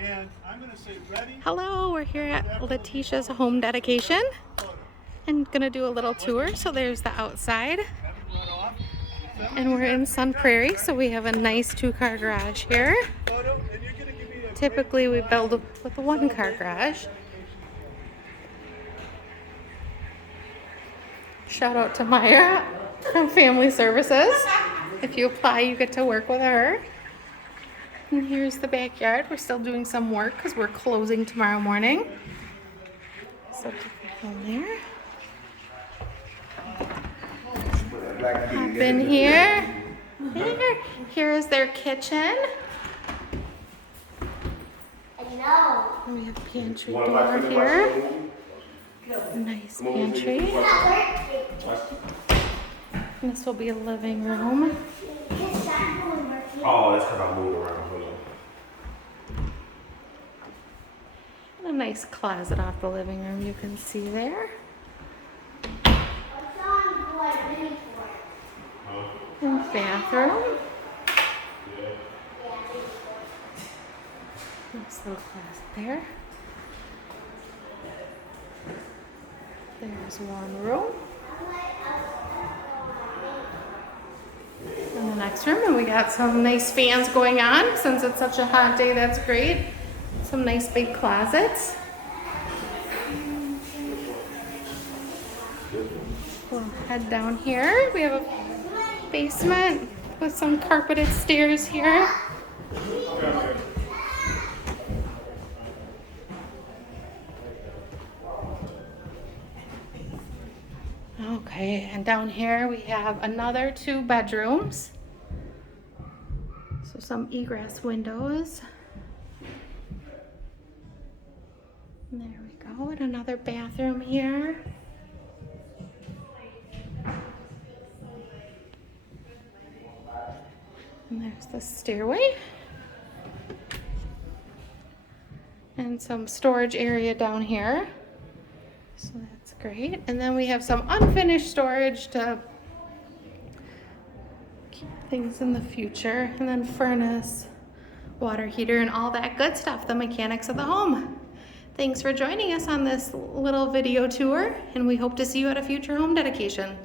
And I'm going to say ready. Hello, we're here at Letitia's home dedication and gonna do a little tour. So there's the outside, and we're in Sun Prairie, so we have a nice 2-car garage here. Typically we build with a 1-car garage. Shout out to Myra from Family Services. If you apply, you get to work with her. And here's the backyard. We're still doing some work because we're closing tomorrow morning. So down there. Hop in here. Here is their kitchen. And we have a pantry door here. Nice pantry. And this will be a living room. Oh, that's because I moved around. Hold on. And a nice closet off the living room you can see there. And bathroom. Nice little closet there. There's one room. In the next room, and we got some nice fans going on. Since it's such a hot day, that's great. Some nice big closets. We'll head down here. We have a basement with some carpeted stairs here. Okay, and down here we have another 2 bedrooms. So some egress windows. And there we go, and another bathroom here. And there's the stairway. And some storage area down here. So that's great. And then we have some unfinished storage to keep things in the future. And then furnace, water heater, and all that good stuff, the mechanics of the home. Thanks for joining us on this little video tour, and we hope to see you at a future home dedication.